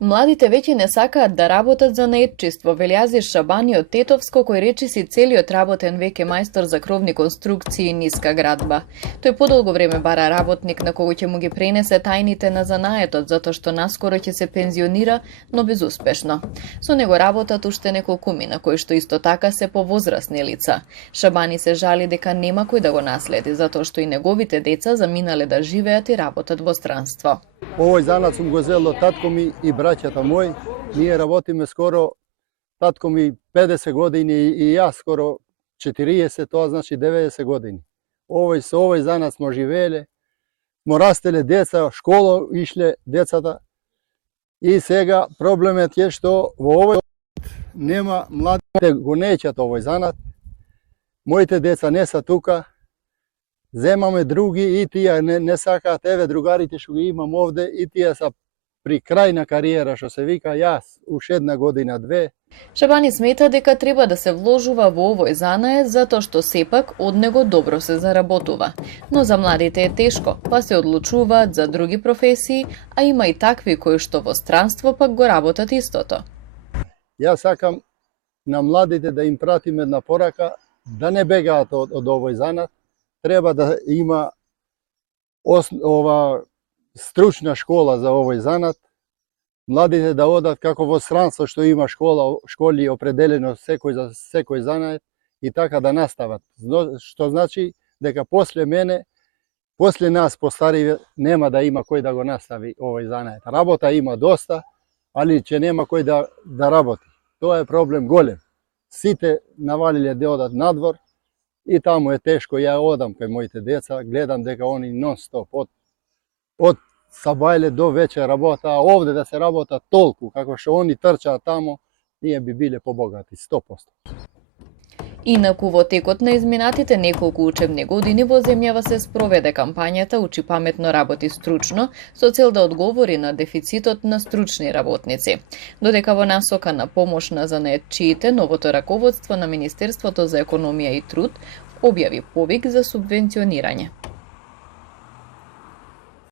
Младите веќе не сакаат да работат за наетчиство, вели Азир Шабани од Тетовско, кој речиси целиот работен век е мајстор за кровни конструкции и ниска градба. Тој подолго време бара работник на кого ќе му ги пренесе тајните на занаетот, затоа што наскоро ќе се пензионира, но безуспешно. Со него работат уште неколкумина, кои што исто така се повозрасни лица. Шабани се жали дека нема кој да го наследи, затоа што и неговите деца заминале да живеат и работат во странство. Овој занат сум го зел од татко ми и браќата мој. Ние работиме скоро, татко ми 50 години и јас скоро 40, тоа значи 90 години. Со овој занат смо живееле, смо растеле деца, школа ишле децата. И сега проблемот е што во овој нема младите го неќат овој занат. Моите деца не се тука. Земаме други и тие не сакаат, еве другарите што ги имам овде и тие са при крај на кариера, што се вика, јас уш една година, две. Шабани смета дека треба да се вложува во овој занает затоа што сепак од него добро се заработува. Но за младите е тешко, па се одлучуваат за други професии, а има и такви кои што во странство пак го работат истото. Јас сакам на младите да им пратим една порака, да не бегаат од овој занат. Треба да има стручна школа за овој занат. Младите да одат како во странство што има школи определено секој за секој занат и така да настават. Што значи дека после мене, после нас постари нема да има кој да го настави овој занат. Работа има доста, али че нема кој да работи. Тоа е проблем голем. Сите навалиле да одат надвор. И таму е тешко, ја одам кај моите деца, гледам дека они нон-стоп, од сабајле до вечер работа, а овде да се работа толку, како што они трчаат таму, ние би биле побогати, 100%. Инаку во текот на изминатите неколку учебни години во земјава се спроведе кампањата Учи паметно, работи стручно, со цел да одговори на дефицитот на стручни работници. Додека во насока на помош на занаетчиите, новото раководство на Министерството за економија и труд објави повик за субвенционирање.